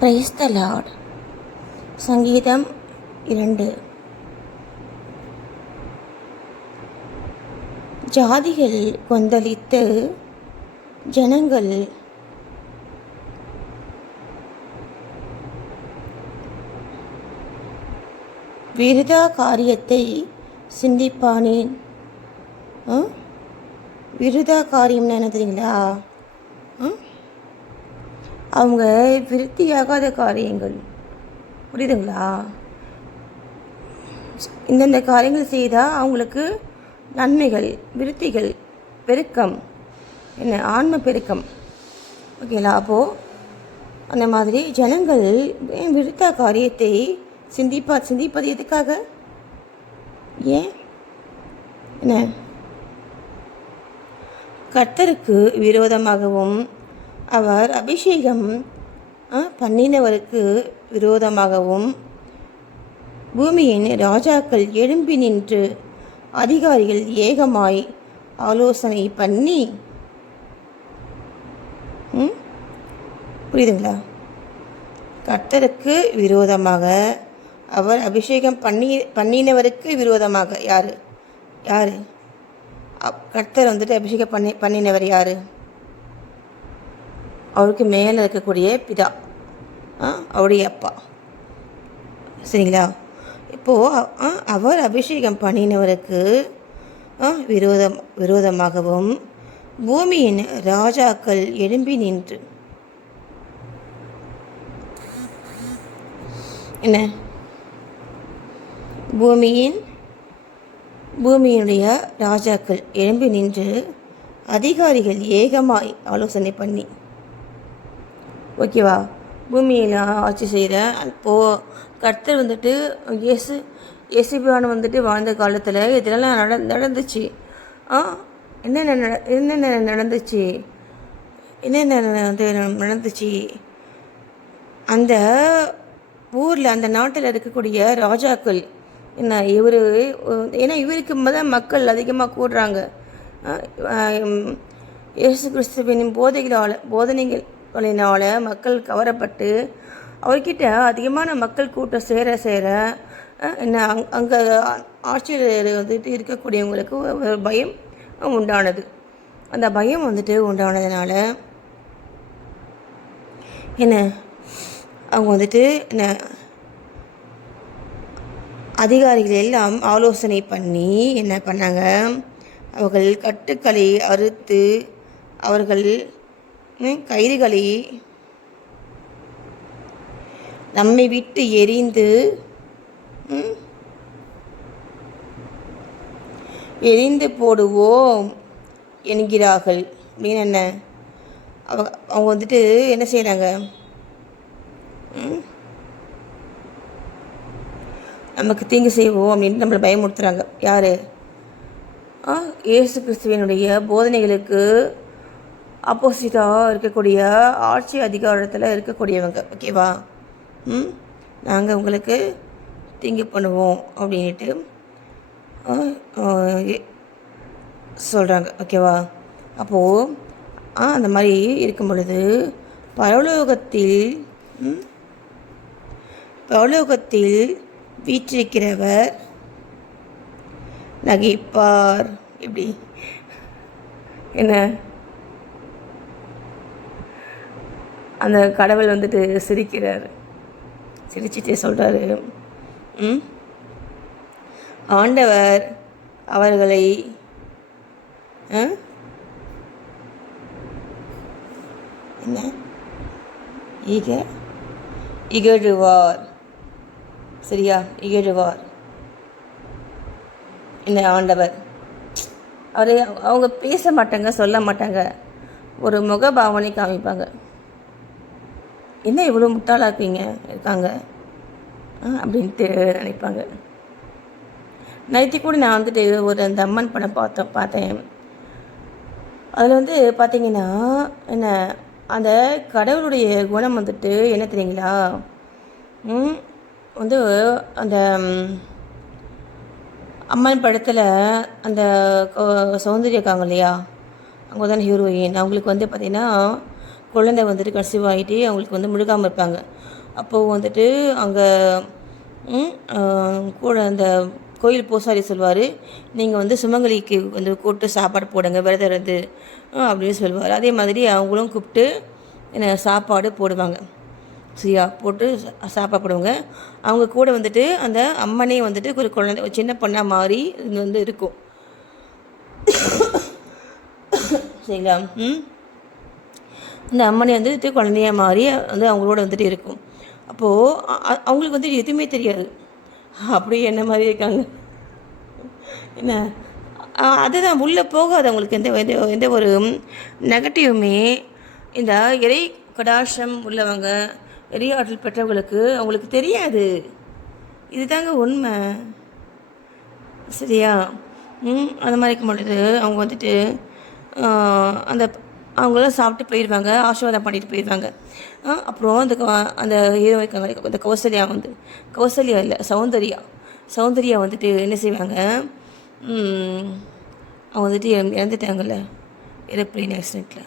Praise the Lord. சங்கீதம் 2. ஜாதிகள் கொந்தளித்து ஜனங்கள் விருதா காரியத்தை சிந்திப்பானேன். விருதா காரியம்னு என்ன தெரியுங்களா? அவங்க விருத்தியாகாத காரியங்கள், புரியுதுங்களா? இந்தந்த காரியங்கள் செய்தால் அவங்களுக்கு நன்மைகள், விருத்திகள், பெருக்கம், என்ன ஆன்ம பெருக்கம், ஓகேங்களா? அப்போது அந்த மாதிரி ஜனங்கள் விருத்தா காரியத்தை சிந்திப்பது எதுக்காக? ஏன்? என்ன? கர்த்தருக்கு விரோதமாகவும் அவர் அபிஷேகம் பண்ணினவருக்கு விரோதமாகவும் பூமியின் ராஜாக்கள் எழும்பி நின்று அதிகாரிகள் ஏகமாய் ஆலோசனை பண்ணி, புரியுதுங்களா? கர்த்தருக்கு விரோதமாக அவர் அபிஷேகம் பண்ணினவருக்கு விரோதமாக யார்? கர்த்தர் அபிஷேகம் பண்ணினவர் யார்? அவருக்கு மேலே இருக்கக்கூடிய பிதா, அவருடைய அப்பா, சரிங்களா? இப்போது அவர் அபிஷேகம் பண்ணினவருக்கு விரோதமாகவும் பூமியின் ராஜாக்கள் எழும்பி நின்று, என்ன? பூமியினுடைய ராஜாக்கள் எழும்பி நின்று அதிகாரிகள் ஏகமாய் ஆலோசனை பண்ணி, ஓகேவா? பூமியில் ஆட்சி செய்கிற அப்போது கர்த்தர் இயேசுபிரான் வாழ்ந்த காலத்தில் இதெல்லாம் நடந்துச்சு. என்னென்ன நடந்துச்சு? அந்த ஊரில், அந்த நாட்டில் இருக்கக்கூடிய ராஜாக்கள் என்ன, ஏன்னா இவருக்கு தான் மக்கள் அதிகமாக கூடுறாங்க. இயேசு கிறிஸ்துவின் போதனைகளினால் மக்கள் கவரப்பட்டு அவர்கிட்ட அதிகமான மக்கள் கூட்டம் சேர என்ன, அங்கே ஆட்சியில் இருக்கக்கூடியவங்களுக்கு ஒரு பயம் உண்டானது. அந்த பயம் உண்டானதுனால என்ன, அவங்க என்ன, அதிகாரிகள் எல்லாம் ஆலோசனை பண்ணி என்ன பண்ணாங்க, அவர்கள் கட்டுக்களை அறுத்து அவர்கள் கயிறுகளை நம்மை விட்டு எரிந்து போடுவோம் என்கிறார்கள். அப்படின்னு என்ன, அவங்க என்ன செய்கிறாங்க, நமக்கு தீங்கு செய்வோம் அப்படின்ட்டு நம்மளை பயமுறுத்துகிறாங்க. யார்? இயேசு கிறிஸ்துவனுடைய போதனைகளுக்கு ஆப்போசிட்டாக இருக்கக்கூடிய ஆட்சி அதிகாரத்தில் இருக்கக்கூடியவங்க, ஓகேவா? நாங்கள் உங்களுக்கு தீங்கு பண்ணுவோம் அப்படின்ட்டு சொல்கிறாங்க, ஓகேவா? அப்போது அந்த மாதிரி இருக்கும் பொழுது பரலோகத்தில் வீற்றிருக்கிறவர் நகைப்பார். எப்படி? என்ன, அந்த கடவுள் சிரிக்கிறார். சிரிச்சிட்டே சொல்கிறாரு, ஆண்டவர் அவர்களை என்ன இகழுவார். சரியா? இகழுவார். என்ன, ஆண்டவர் அவங்க பேச மாட்டாங்க, சொல்ல மாட்டாங்க, ஒரு முகபாவனை காமிப்பாங்க. என்ன இவ்வளோ முட்டாளாக்குவீங்க இருக்காங்க அப்படின்ட்டு நினைப்பாங்க. நேற்று கூட நான் ஒரு அந்த அம்மன் படம் பார்த்தேன். அதில் பார்த்தீங்கன்னா என்ன, அந்த கடவுளுடைய குணம் என்ன தெரியுங்களா? அந்த அம்மன் படத்தில் அந்த சௌந்தர்யா இருக்காங்க இல்லையா, அவங்க ஹீரோயின். அவங்களுக்கு பார்த்திங்கன்னா குழந்தை கன்சீவ் ஆகிட்டு அவங்களுக்கு முழுகாமல் இருப்பாங்க. அப்போது வந்துட்டு அங்கே கூட அந்த கோயில் பூசாரி சொல்வார், நீங்கள் வந்து சுமங்கலிக்கு வந்து கூப்பிட்டு சாப்பாடு போடுங்க விரதம் இருந்து அப்படின்னு சொல்லுவார். அதே மாதிரி அவங்களும் கூப்பிட்டு என்ன சாப்பாடு போடுவாங்க. சரியா போட்டு சாப்பாடு போடுவாங்க. அவங்க கூட வந்துட்டு அந்த அம்மனே வந்துட்டு ஒரு குழந்தை, ஒரு சின்ன பொண்ணாக மாறி இங்கே வந்து இருக்கும். சரிங்களா? இந்த அம்மனை வந்துட்டு குழந்தையாக மாறி வந்து அவங்களோட வந்துட்டு இருக்கும். அப்போது அவங்களுக்கு வந்துட்டு எதுவுமே தெரியாது, அப்படியே என்ன மாதிரி இருக்காங்க என்ன. அதுதான் உள்ளே போகாது அவங்களுக்கு. எந்த எந்த எந்த ஒரு நெகட்டிவுமே இந்த இறை கடாட்சம் உள்ளவங்க, இறை ஆற்றல் பெற்றவங்களுக்கு அவங்களுக்கு தெரியாது. இதுதாங்க உண்மை. சரியா? அந்த மாதிரி இருக்கும் பொழுது அவங்க வந்துட்டு அந்த அவங்களாம் சாப்பிட்டு போயிடுவாங்க, ஆசீர்வாதம் பண்ணிட்டு போயிடுவாங்க. அப்புறம் அந்த ஹீரோ இருக்காங்க, இந்த கௌசல்யா இல்லை சௌந்தர்யா வந்துட்டு என்ன செய்வாங்க, அவங்க வந்துட்டு இறந்துட்டாங்கல்ல ஏரோப்ளேன் ஆக்சிடெண்ட்டில்.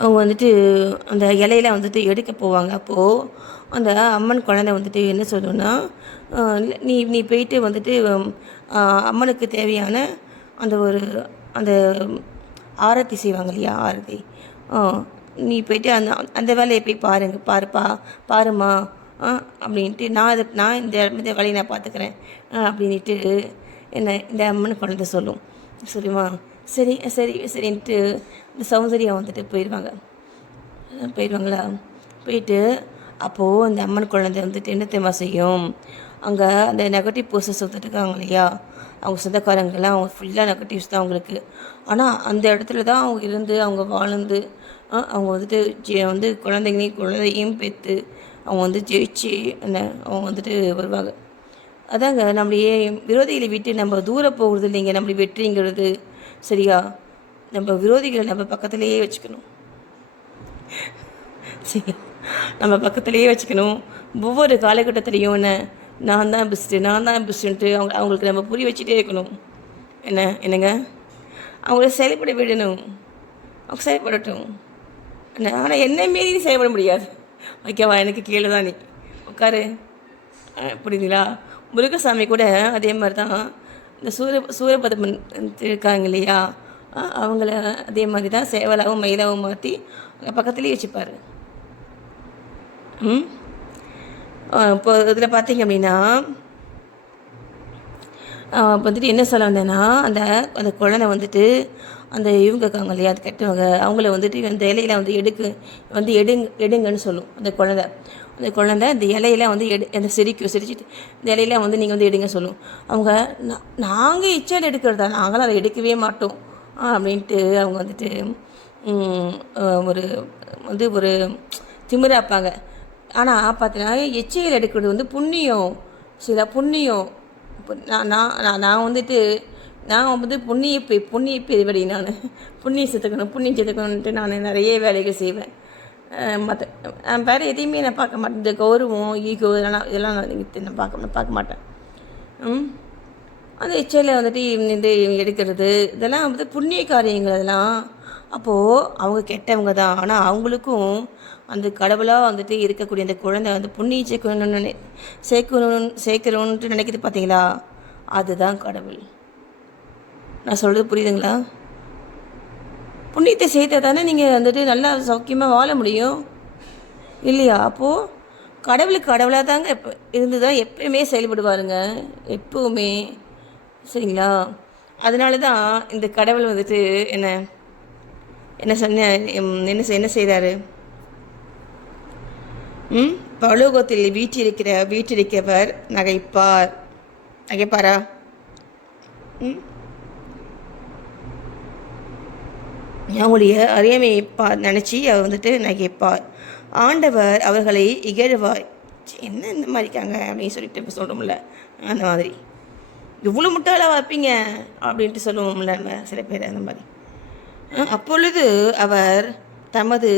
அவங்க வந்துட்டு அந்த இலையில வந்துட்டு எடுக்க போவாங்க. அப்போது அந்த அம்மன் குழந்தை வந்துட்டு என்ன சொல்லணும்னா, நீ போயிட்டு வந்துட்டு அம்மனுக்கு தேவையான அந்த ஆரத்தி செய்வாங்க இல்லையா, ஆரத்தி, நீ போயிட்டு அந்த வேலையை போய் பாருமா அப்படின்ட்டு, நான் இந்த வேலையை நான் பார்த்துக்கிறேன் அப்படின்ட்டு என்ன இந்த அம்மன் குழந்தை சொல்லுமா. சரின்ட்டு இந்த சௌந்தர்யா வந்துட்டு போயிடுவாங்களா. போயிட்டு அப்போது அந்த அம்மன் குழந்தை வந்துட்டு என்ன தெரியுமா செய்யும், அங்கே அந்த நெகட்டிவ் பர்சன்ஸ் வந்துட்டு இருக்காங்க இல்லையா, அவங்க சொந்தக்காரங்கெல்லாம் அவங்க ஃபுல்லாக நெகட்டிவ்ஸ் தான் அவங்களுக்கு. ஆனால் அந்த இடத்துல தான் அவங்க இருந்து அவங்க வாழ்ந்து அவங்க வந்துட்டு குழந்தையும் பெற்று அவங்க வந்து ஜெயிச்சு அவங்க வந்துட்டு வருவாங்க. அதாங்க நம்மளையே விரோதிகளை விட்டு நம்ம தூரம் போகிறது இல்லைங்க நம்மளை வெற்றிங்கிறது. சரியா? நம்ம விரோதிகளை நம்ம பக்கத்துலேயே வச்சுக்கணும். சரி, நம்ம பக்கத்துலேயே வச்சுக்கணும். ஒவ்வொரு காலகட்டத்துலேயும் நான் தான் பெஸ்ட்டுன்ட்டு அவங்களுக்கு நம்ம புரிய வச்சுட்டே இருக்கணும். என்னங்க அவங்கள செயல்பட விடணும், அவங்க செயல்படட்டும். ஆனால் என்ன மீறி செயல்பட முடியாது. ஓகேவா? எனக்கு கீழே தான் நீ உட்காரு, புரியுதுங்களா? முருகசாமி கூட அதே மாதிரி தான். இந்த சூரபதமன் இருக்காங்க இல்லையா, அவங்கள அதே மாதிரி தான் சேவலாகவும் மயிலாகவும் மாற்றி பக்கத்துலேயே வச்சுப்பார். இப்போ இதில் பார்த்தீங்க அப்படின்னா வந்துட்டு என்ன சொல்ல வந்தேன்னா, அந்த குழந்தை வந்துட்டு அந்த இவங்க இருக்காங்க இல்லையா, அது கெட்டவங்க, அவங்கள வந்துட்டு அந்த இலையில வந்து எடுங்கன்னு சொல்லும். அந்த குழந்தை அந்த இலையில வந்து அந்த சிரிச்சிட்டு இந்த இலையில வந்து நீங்கள் வந்து எடுங்க சொல்லும். அவங்க நாங்கள் இச்சல் எடுக்கிறதா, நாங்களும் அதை எடுக்கவே மாட்டோம் அப்படின்ட்டு அவங்க வந்துட்டு ஒரு திமிராப்பாங்க. ஆனால் பார்த்தீங்கன்னா எச்சையில் எடுக்கிறது வந்து புண்ணியம். சில புண்ணியம். நான் வந்து புண்ணிய பெருவடி. நான் புண்ணியம் சேர்த்துக்கணுன்ட்டு நான் நிறைய வேலைகள் செய்வேன். வேறு எதையுமே நான் பார்க்க மாட்டேன். இந்த கௌரவம், ஈகோ இதெல்லாம் நான் பார்க்க மாட்டேன். அந்த எச்சையில் வந்துட்டு இந்த எடுக்கிறது இதெல்லாம் வந்து புண்ணிய காரியங்கள் அதெல்லாம். அப்போது அவங்க கெட்டவங்க தான், ஆனால் அவங்களுக்கும் அந்த கடவுளாக வந்துட்டு இருக்கக்கூடிய அந்த குழந்தை வந்து புண்ணியம் சேர்க்கணுன்ட்டு நினைக்கிது பார்த்தீங்களா, அதுதான் கடவுள். நான் சொல்கிறது புரியுதுங்களா? புண்ணியத்தை சேர்த்தா தானே நீங்கள் வந்துட்டு நல்லா சௌக்கியமாக வாழ முடியும் இல்லையா? அப்போது கடவுளாக தாங்க இருந்து தான் எப்பயுமே செயல்படுவாருங்க, எப்பவுமே. சரிங்களா? அதனால தான் இந்த கடவுள் வந்துட்டு என்ன செய்கிறாரு, பரலோகத்தில் வீற்றிருக்கிறவர் நகைப்பாரா? அவங்களுடைய அறியாமையை நினச்சி அவர் வந்துட்டு நகைப்பார். ஆண்டவர் அவர்களை இகழ்வார். என்ன இந்த மாதிரி இருக்காங்க அப்படின்னு சொல்லிட்டு இப்போ சொல்கிறோம்ல, அந்த மாதிரி இவ்வளோ முட்டாளாக வைப்பீங்க அப்படின்ட்டு சொல்லுவோம்ல நம்ம சில பேர், அந்த மாதிரி. அப்பொழுது அவர் தமது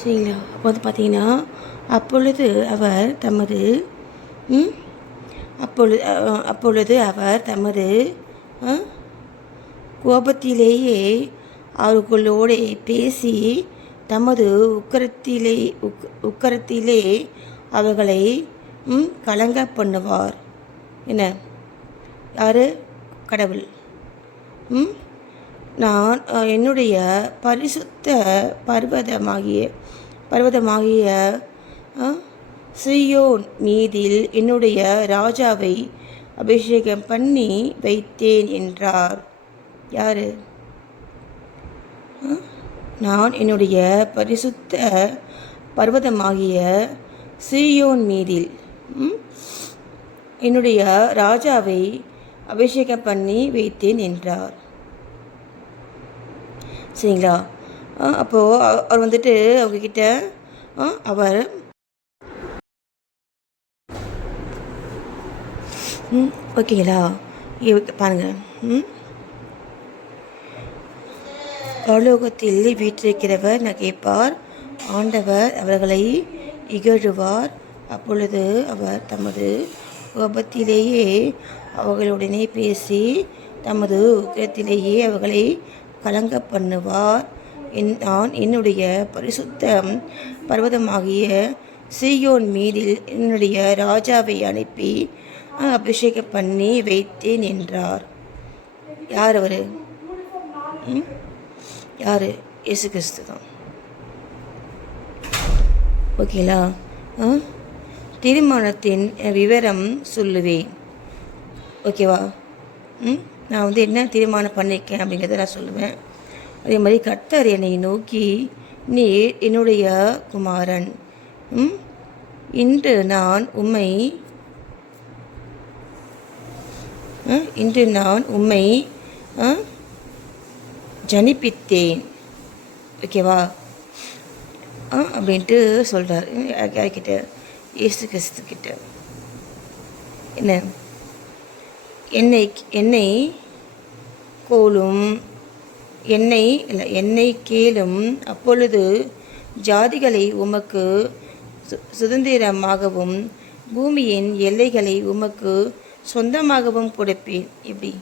சரிங்களா? அப்போ வந்து பார்த்தீங்கன்னா அப்பொழுது அவர் தமது கோபத்திலேயே அவர்களோடே பேசி தமது உக்கரத்திலே அவர்களை கலங்க பண்ணுவார். என்ன? யார்? கடவுள். நான் என்னுடைய பரிசுத்த பர்வதமாகிய சீயோன் மீதில் என்னுடைய ராஜாவை அபிஷேகம் பண்ணி வைத்தேன் என்றார். யார்? நான் என்னுடைய பரிசுத்த பர்வதமாகிய சீயோன் மீதில் என்னுடைய ராஜாவை அபிஷேகம் பண்ணி வைத்தேன் என்றார். சரிங்களா? அப்போது அவர் வந்துட்டு அவங்கக்கிட்ட அவர் ஓகேங்களா? பாருங்கள். பரலோகத்தில் வீற்றிருக்கிறவர் நகைப்பார், ஆண்டவர் அவர்களை இகழுவார். அப்பொழுது அவர் தமது கோபத்திலேயே அவர்களுடனே பேசி தமது உக்கிரத்திலேயே அவர்களை கலங்க பண்ணுவார். நான் என்னுடைய பரிசுத்த பர்வதமாகிய சீயோன் மீதில் என்னுடைய ராஜாவை அனுப்பி அபிஷேகம் பண்ணி வைத்தேன் என்றார். யார் அவர்? யார்? இயேசு கிறிஸ்து தான். ஓகேங்களா? தீர்மானத்தின் விவரம் சொல்லுவேன். ஓகேவா? நான் வந்து என்ன தீர்மானம் பண்ணியிருக்கேன் அப்படிங்கிறத நான் சொல்லுவேன். அதே மாதிரி கர்த்தர் என்னை நோக்கி, நீ என்னுடைய குமாரன், இன்று நான் உம்மை ஜனிப்பித்தேன். ஓகேவா? அப்படின்ட்டு சொல்கிறார். யார்கிட்ட? இயேசு கிறிஸ்து கிட்ட. என்ன? என்னை கேளும், அப்பொழுது ஜாதிகளை உமக்கு சுதந்திரமாகவும் பூமியின் எல்லைகளை உமக்கு சொந்தமாகவும் கொடுப்பேன். எப்படி?